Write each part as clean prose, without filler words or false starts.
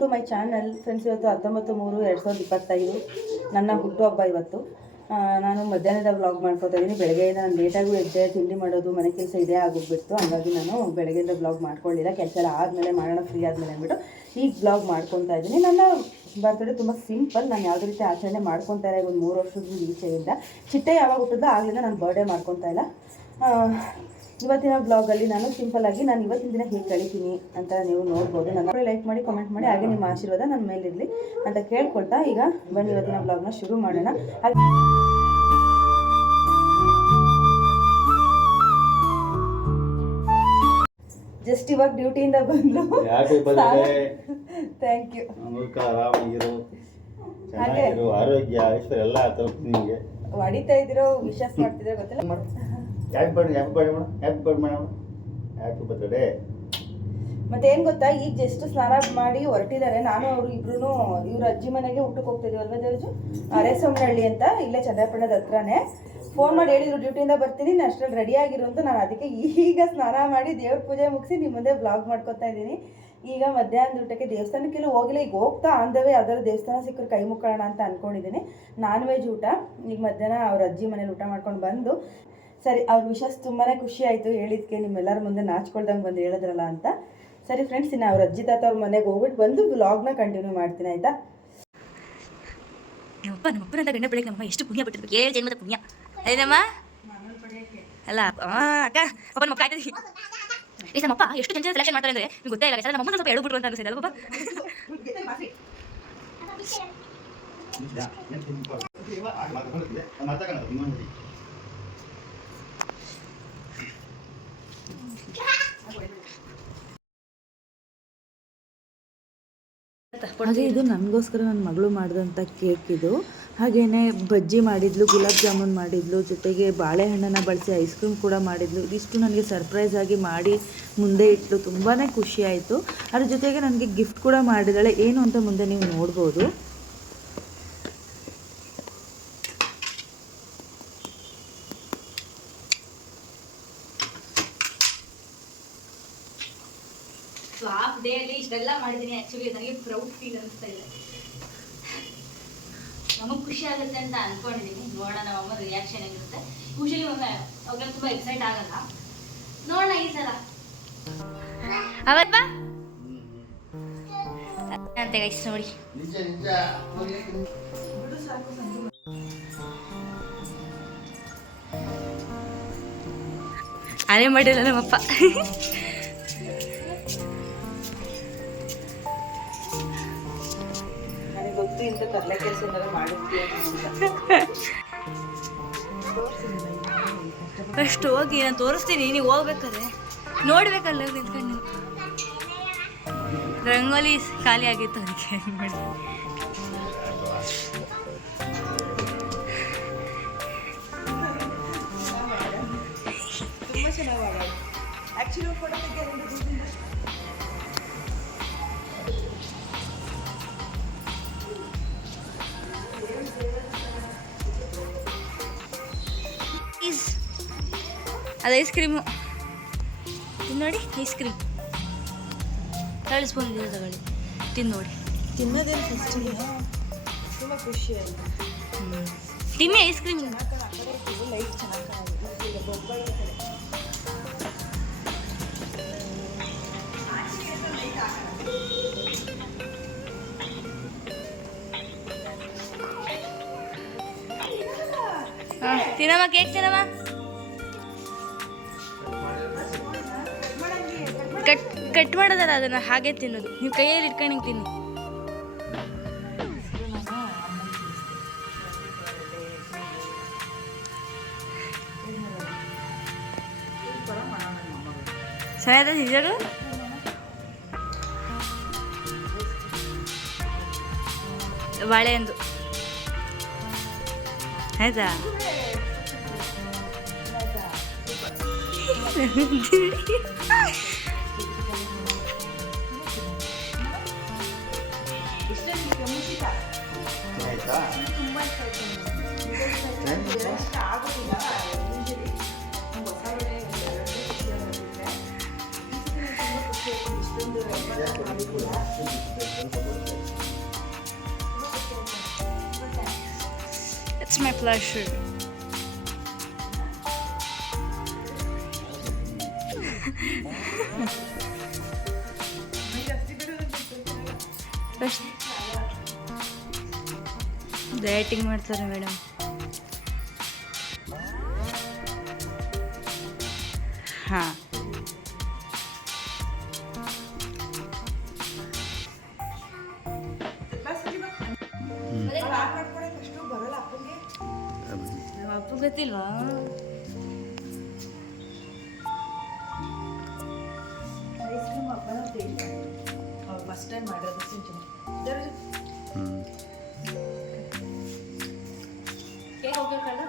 To my channel friends. ಇವತ್ತು 19/3/2025 ನನ್ನ ಹುಟ್ಟುಹಬ್ಬ ಇವತ್ತು. ನಾನು ಮಧ್ಯಾಹ್ನದ ವ್ಲಾಗ್ ಮಾಡ್ಕೊತಾ ಇದ್ದೀನಿ. ಬೆಳಗ್ಗೆಯಿಂದ ನಾನು ಲೇಟಾಗೂ ಎದ್ದೆ, ತಿಂಡಿ ಮಾಡೋದು, ಮನೆ ಕೆಲಸ ಇದೇ ಆಗೋಗ್ಬಿಡ್ತು. ಹಾಗಾಗಿ ನಾನು ಬೆಳಗ್ಗೆಯಿಂದ ವ್ಲಾಗ್ ಮಾಡ್ಕೊಳ್ಳಿಲ್ಲ. ಕೆಲಸ ಎಲ್ಲ ಆದಮೇಲೆ ಮಾಡೋಣ, ಫ್ರೀ ಆದಮೇಲೆ ಅಂದ್ಬಿಟ್ಟು ಈಗ ವ್ಲಾಗ್ ಮಾಡ್ಕೊತಾ ಇದ್ದೀನಿ. ನನ್ನ ಬರ್ತ್ಡೇ ತುಂಬ ಸಿಂಪಲ್. ನಾನು ಯಾವುದೇ ರೀತಿ ಆಚರಣೆ ಮಾಡ್ಕೊತಾ ಇಲ್ಲ. ಒಂದು 3 ವರ್ಷದ ಈಚೆಯಿಂದ. ಚಿಟ್ಟೆ ಯಾವಾಗ ಹುಟ್ಟಿದ್ಲೋ ಆಗಲಿಂದ ನಾನು ಬರ್ಡೇ ಮಾಡ್ಕೊತಾ ಇಲ್ಲ. ಇವತ್ತಿನ ಬ್ಲಾಗಲ್ಲಿ ನಾನು ಸಿಂಪಲ್ಲಾಗಿ ನಾನು ಇವತ್ತಿನ ದಿನ ಹೇಗೆ ಕಳಿತೀನಿ ಅಂತ ನೀವು ನೋಡ್ಬೋದು. ನನ್ನ ಲೈಕ್ ಮಾಡಿ, ಕಮೆಂಟ್ ಮಾಡಿ, ಹಾಗೆ ನಿಮ್ಮ ಆಶೀರ್ವಾದ ನನ್ನ ಮೇಲಿರಲಿ ಅಂತ ಕೇಳ್ಕೊಳ್ತಾ ಈಗ ಬನ್ನಿ ಇವತ್ತಿನ ಬ್ಲಾಗ್ನ ಶುರು ಮಾಡೋಣ. ಜಸ್ಟ್ ಇವಾಗ ಡ್ಯೂಟಿಯಿಂದ ಬಂದು ಥ್ಯಾಂಕ್ ಯು. ಆರೋಗ್ಯ ಐಶ್ವರ್ಯ ಎಲ್ಲ ನಿಮಗೆ ಹೊಡಿತಾ ಇದ್ದೀರೋ ವಿಶ್ವಾಸ ಮಾಡ್ತಿದ್ರೆ ಗೊತ್ತಿಲ್ಲ. ಮತ್ತೆ ಏನ್ ಗೊತ್ತಾ, ಈಗ ಜಸ್ಟ್ ಸ್ನಾನ ಮಾಡಿ ಹೊರಟಿದ್ದಾರೆ. ನಾನು ಅವರು ಇಬ್ರು ಇವ್ರ ಅಜ್ಜಿ ಮನೆಗೆ ಊಟಕ್ಕೆ ಹೋಗ್ತಿದ್ವಿ ಅಲ್ವಾ ದೇವ್ರಜು, ಅರೇಸಮ್ಮನಹಳ್ಳಿ ಅಂತ, ಇಲ್ಲೇ ಚಂದ್ರಪಟ್ಟಣದ ಹತ್ರನೇ. ಫೋನ್ ಮಾಡಿ ಹೇಳಿದ್ರು ಡ್ಯೂಟಿಯಿಂದ ಬರ್ತೀನಿ, ನಾನು ಅಷ್ಟರಲ್ಲಿ ರೆಡಿ ಆಗಿರು ಅಂತ. ನಾನು ಅದಕ್ಕೆ ಈಗ ಸ್ನಾನ ಮಾಡಿ ದೇವ್ರ ಪೂಜೆ ಮುಗಿಸಿ ನಿಮ್ಮ ಮುಂದೆ ಬ್ಲಾಗ್ ಮಾಡ್ಕೊತಾ ಇದ್ದೀನಿ. ಈಗ ಮಧ್ಯಾಹ್ನದ ಊಟಕ್ಕೆ ದೇವಸ್ಥಾನಕ್ಕೆಲ್ಲ ಹೋಗಿಲ್ಲ. ಈಗ ಹೋಗ್ತಾ ಆಂದವೇ ಯಾವ್ದಾದ್ರು ದೇವಸ್ಥಾನ ಸಿಕ್ಕರು ಕೈ ಮುಕ್ಕೋಣ ಅಂತ ಅಂದ್ಕೊಂಡಿದ್ದೀನಿ. ನಾನ್ ವೆಜ್ ಊಟ. ಈಗ ಮಧ್ಯಾಹ್ನ ಅವ್ರ ಅಜ್ಜಿ ಮನೇಲಿ ಊಟ ಮಾಡ್ಕೊಂಡು ಬಂದು ಸರಿ, ಅವ್ರ ವಿಷಯ ತುಂಬಾ ಖುಷಿ ಆಯಿತು ಹೇಳಿದ್ಕೆ. ನಿಮ್ಮೆಲ್ಲರ ಮುಂದೆ ನಾಚ್ಕೊಳ್ದಂಗೆ ಬಂದು ಹೇಳಿದ್ರಲ್ಲ ಅಂತ. ಸರಿ ಫ್ರೆಂಡ್ಸ್, ಇನ್ನು ಅವ್ರ ಅಜ್ಜಿ ತಾತ ಅವ್ರ ಮನೆಗೆ ಹೋಗ್ಬಿಟ್ಟು ಬಂದು ವ್ಲಾಗ್ನ ಕಂಟಿನ್ಯೂ ಮಾಡ್ತೀನಿ, ಆಯಿತಾ? ನಮ್ಮಪ್ಪನಂತ ಗಂಡ ಬೆಳಗ್ಗೆ ನಮ್ಮಮ್ಮ ಎಷ್ಟು ಪುಣ್ಯ ಬಿಟ್ಟಿರ್ಬೇಕು, 7 ಜನ್ಮದ ಪುಣ್ಯ ಅದೇನಮ್ಮ ಅಲ್ಲ. ಅಕ್ಕ ಅಪ್ಪ ನಮ್ಮ ಕಾಯ್ತಿದ್ವಿ. ಈ ನಮ್ಮಪ್ಪ ಎಷ್ಟು ಜನ ಸೆಲೆಕ್ಷನ್ ಮಾಡ್ತಾರೆ ಅಂದರೆ ನಿಮ್ಗೆ ಗೊತ್ತೇ ಇಲ್ಲ. ನಮ್ಮಮ್ಮ ಸ್ವಲ್ಪ ಎಳ್ಬಿಟ್ರು ಅಂತ ಅನಿಸಿದೆ ಅಲ್ವಾ? ಹಾಗೆ ಇದು ನನಗೋಸ್ಕರ ನನ್ನ ಮಗಳು ಮಾಡಿದಂಥ ಕೇಕ್ ಇದು. ಹಾಗೆಯೇ ಬಜ್ಜಿ ಮಾಡಿದ್ಲು, ಗುಲಾಬ್ ಜಾಮೂನ್ ಮಾಡಿದ್ಲು, ಜೊತೆಗೆ ಬಾಳೆಹಣ್ಣನ್ನು ಬಳಸಿ ಐಸ್ ಕ್ರೀಮ್ ಕೂಡ ಮಾಡಿದ್ಲು. ಇದಿಷ್ಟು ನನಗೆ ಸರ್ಪ್ರೈಸ್ ಆಗಿ ಮಾಡಿ ಮುಂದೆ ಇಟ್ಲು. ತುಂಬಾ ಖುಷಿ ಆಯಿತು. ಅದ್ರ ಜೊತೆಗೆ ನನಗೆ ಗಿಫ್ಟ್ ಕೂಡ ಮಾಡಿದ್ದಾಳೆ. ಏನು ಅಂತ ಮುಂದೆ ನೀವು ನೋಡ್ಬೋದು. ಸೊ ಹಾಫ್ ಡೇ ಅಲ್ಲಿ ಇಷ್ಟೆಲ್ಲ ಮಾಡಿದ್ದೀನಿ. ಆ್ಯಕ್ಚುಲಿ ನನಗೆ ಪ್ರೌಡ್ ಫೀಲ್ ಅನಿಸ್ತಾ ಇದೆ. ನಮಗೆ ಖುಷಿ ಆಗುತ್ತೆ ಅಂತ ಅಂದ್ಕೊಂಡಿದ್ದೀನಿ. ನೋಡೋಣ ನಮ್ಮಮ್ಮ ರಿಯಾಕ್ಷನ್ ಆಗಿರುತ್ತೆ. ಯೂಶಲಿ ಒಮ್ಮೆ ಅವಾಗೆಲ್ಲ ತುಂಬ ಎಕ್ಸೈಟ್ ಆಗಲ್ಲ. ನೋಡೋಣ ಈ ಸಲ ಅವತ್ತಾ ಅಂತ ಗೈಸ್ ನೋಡಿ. ಅದೇ ಮಾಡಿಲ್ಲ ನಮ್ಮಪ್ಪ. ಗೊತ್ತು ಇಂಥ ತರಲೆ ಕೆಲಸ ಮಾಡಿರ್ತೀವಿ. ಫಸ್ಟ್ ಹೋಗಿ ನಾನು ತೋರಿಸ್ತೀನಿ, ನೀವು ಹೋಗ್ಬೇಕಾದ್ರೆ ನೋಡ್ಬೇಕಲ್ಲ ನಿಂತ್ಕೊಂಡು. ರಂಗೋಲಿ ಖಾಲಿ ಆಗಿತ್ತು ಅದಕ್ಕೆ ಮಾಡಿ. ತುಂಬ ಚೆನ್ನಾಗಿ ಆ್ಯಕ್ಚುಲಿ ಕೊಡೋದಕ್ಕೆ ಅದು ಐಸ್ ಕ್ರೀಮು ತಿನ್ನೋಡಿ. ಐಸ್ ಕ್ರೀಮ್ ಸ್ಪೂನ್ ಇದೆ, ತಗೊಳ್ಳಿ ತಿಂದು ನೋಡಿ. ತಿನ್ನೋದೇನು ಫಸ್ಟ್ ತುಂಬ ಖುಷಿ ಆಯಿತು. ತಿನ್ನಿ ಐಸ್ ಕ್ರೀಮ್. ಲೈಟ್ ಚೆನ್ನಾಗಿ ಬೊಬ್ಬಳ ತಿನ್ನಮ್ಮ, ಕೇಕ್ ತಿನ್ನಮ್ಮ. ಕಟ್ ಮಾಡೋದಲ್ಲ, ಅದನ್ನ ಹಾಗೆ ತಿನ್ನೋದು. ನೀವು ಕೈಯಲ್ಲಿ ಇಟ್ಕೊಂಡು ಹಿಂಗೆ ತಿನ್ನಿ. ಚೆನ್ನಾಗಿದೆ ನಿಜರು. ಬಾಳೆಹಣ್ಣು ಆಯ್ತಾ? It's my pleasure. ಡಯಟಿಂಗ್ ಮಾಡ್ತಾರೆ ಮೇಡಮ್. ಹಾಂ ಅಪ್ಪ ಗೊತ್ತಿಲ್ವಾ? ಫಸ್ಟ್ ಟೈಮ್ ಮಾಡಿರೋದು ಸಿಂಚನೆ ಕೇಕ್ ಹೋಗ್ಬೇಕಲ್ಲ.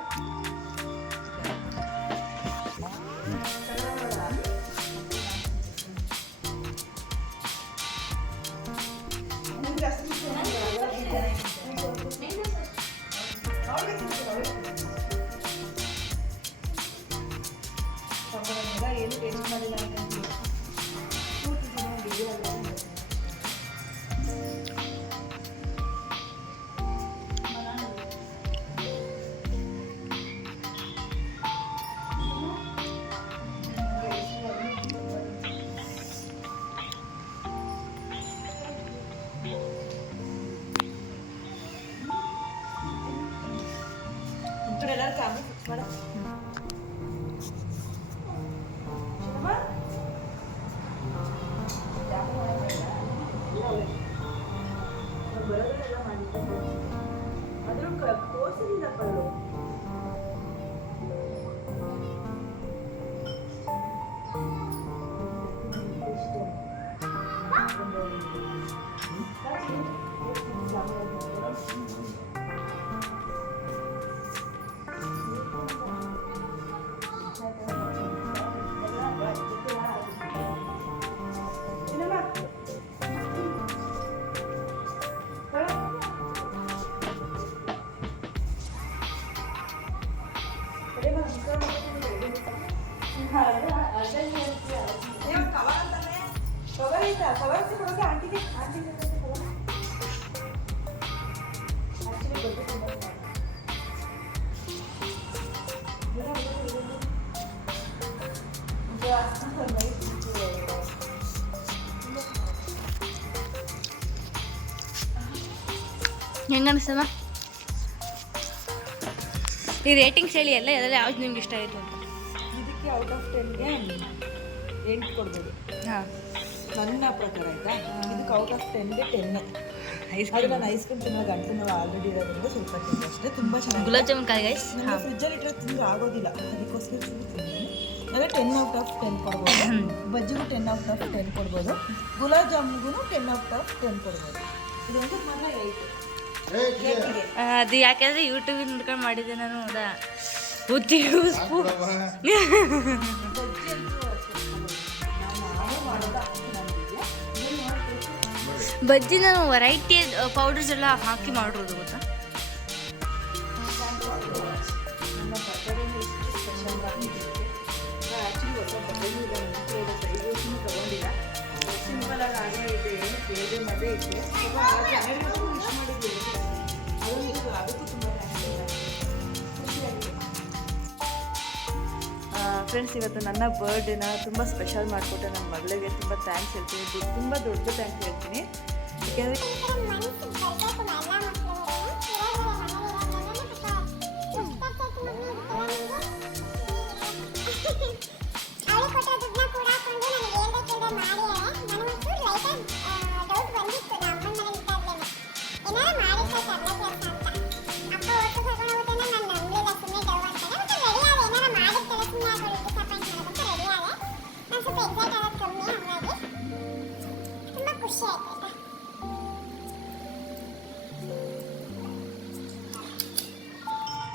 ಏನು ಟೇಸ್ಟ್ ಮಾಡಿಲ್ಲ ಅಂತ ಎಲ್ಲರೂ ಕ್ಯಾಮ್ರಾ ಫಿಕ್ಸ್ ಮಾಡ ಬರೋದೆಲ್ಲ ಮಾಡಿದ್ದೆ ಅದ್ರ ತೋರಿಸಲಿಲ್ಲ ಪಲ್ಲು. ಹೆಂಗ ಅನಿಸ್ತದ ಈ ರೇಟಿಂಗ್ಸ್ ಹೇಳಿ ಎಲ್ಲ ಅದರಲ್ಲಿ ಯಾವ್ದು ನಿಮ್ಗೆ ಇಷ್ಟ ಆಯಿತು ಅಂತ. ಇದಕ್ಕೆ ಔಟ್ ಆಫ್ 10ಗೆ 8 ಕೊಡ್ಬೋದು. ಹಾಂ ನನ್ನ ಪ್ರಕಾರ ಆಯ್ತಾ. ಇದಕ್ಕೆ ಔಟ್ ಆಫ್ 10ಗೆ 10. ಅದು ನಾನು ಐಸ್ ಕ್ರೀಮ್ ತಿನ್ನೋ ಗಂಟಲು ನೋವು ಆಲ್ರೆಡಿ ಇರೋದ್ರಿಂದ ಸ್ವಲ್ಪ ತಿಂದು ಅಷ್ಟೇ. ತುಂಬ ಚೆನ್ನಾಗಿ ಗುಲಾಬ್ ಜಾಮೂನ್ ಕಾಯಿ ಗೈಸ್. ನಮ್ಮ ಫ್ರಿಜ್ಜಲ್ಲಿ ಇಟ್ಟರೆ ತಿಂದ್ರೆ ಆಗೋದಿಲ್ಲ, ಅದಕ್ಕೋಸ್ಕರ ತಿಂತೀನಿ. ಅದೇ 10 ಔಟ್ ಆಫ್ 10 ಕೊಡ್ಬೋದು. ಬಜ್ಜಿಗೂ 10 ಔಟ್ ಆಫ್ 10 ಕೊಡ್ಬೋದು. ಗುಲಾಬ್ ಜಾಮೂನ್ಗೂ 10 ಔಟ್ ಆಫ್ 10 ಕೊಡ್ಬೋದು. ಇದೊಂದು ಮಾತ್ರ 8. ಅದು ಯಾಕೆಂದರೆ ಯೂಟ್ಯೂಬಿಂದ ನೋಡ್ಕೊಂಡು ಮಾಡಿದ್ದೆ ನಾನು. ಅದ ಬಜ್ಜಿ ನಾನು ವೆರೈಟಿ ಪೌಡರ್ಸ್ ಎಲ್ಲ ಹಾಕಿ ಮಾಡಿರೋದು ಗೊತ್ತಾ. ಫ್ರೆಂಡ್ಸ್, ಇವತ್ತು ನನ್ನ ಬರ್ಡೇನ ತುಂಬ ಸ್ಪೆಷಲ್ ಮಾಡಿಕೊಟ್ಟೆ ನನ್ನ ಮಗಳಿಗೆ. ತುಂಬ ಥ್ಯಾಂಕ್ಸ್ ಹೇಳ್ತೀನಿ, ತುಂಬ ದೊಡ್ಡ ಥ್ಯಾಂಕ್ಸ್ ಹೇಳ್ತೀನಿ. ಯಾಕೆಂದರೆ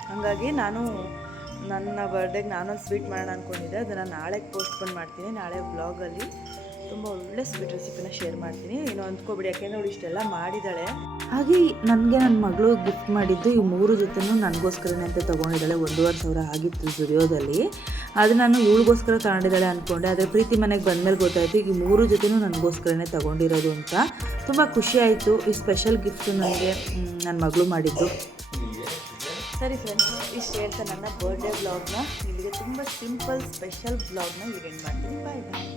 ಹಾಗಾಗಿ ನಾನು ನನ್ನ ಬರ್ಡೇಗೆ ನಾನೊಂದು ಸ್ವೀಟ್ ಮಾಡೋಣ ಅಂದ್ಕೊಂಡಿದ್ದೆ. ಅದನ್ನು ನಾಳೆಗೆ ಪೋಸ್ಟ್ಪೋನ್ ಮಾಡ್ತೀನಿ. ನಾಳೆ ವ್ಲಾಗಲ್ಲಿ ತುಂಬ ಒಳ್ಳೆ ಸ್ವೀಟ್ ರೆಸಿಪಿನ ಶೇರ್ ಮಾಡ್ತೀನಿ. ಏನೋ ಅಂದ್ಕೊಬಿಡಿ, ಯಾಕೆಂದರೆ ಅವಳು ಇಷ್ಟೆಲ್ಲ ಮಾಡಿದ್ದಾಳೆ. ಹಾಗೆ ನನಗೆ ನನ್ನ ಮಗಳು ಗಿಫ್ಟ್ ಮಾಡಿದ್ದು ಈ 3 ಜೊತೆನೂ ನನಗೋಸ್ಕರನೇ ಅಂತ ತೊಗೊಂಡಿದ್ದಾಳೆ. 1,500 ಆಗಿತ್ತು ಜುಡಿಯೋದಲ್ಲಿ. ಅದು ನಾನು ಇವಳಿಗೋಸ್ಕರ ತಗೊಂಡಿದ್ದಾಳೆ ಅಂದ್ಕೊಂಡೆ. ಆದರೆ ಪ್ರೀತಿ ಮನೆಗೆ ಬಂದಮೇಲೆ ಗೊತ್ತಾಯಿತು ಈ 3 ಜೊತೆನೂ ನನಗೋಸ್ಕರನೇ ತೊಗೊಂಡಿರೋದು ಅಂತ. ತುಂಬ ಖುಷಿ ಆಯಿತು. ಈ ಸ್ಪೆಷಲ್ ಗಿಫ್ಟು ನನಗೆ ನನ್ನ ಮಗಳು ಮಾಡಿದ್ದು. ಸರಿ ಫ್ರೆಂಡ್ಸ್, ಇಷ್ಟು ಹೇಳ್ತಾ ನನ್ನ ಬರ್ಡೇ ಬ್ಲಾಗ್ನ ಇಲ್ಲಿಗೆ ತುಂಬ ಸಿಂಪಲ್ ಸ್ಪೆಷಲ್ ಬ್ಲಾಗ್ನ ಇಲ್ಲಿಗೆ ಎಂಡ್ ಮಾಡ್ತೀನಿ. ಬಾಯ್ ಬಾಯ್.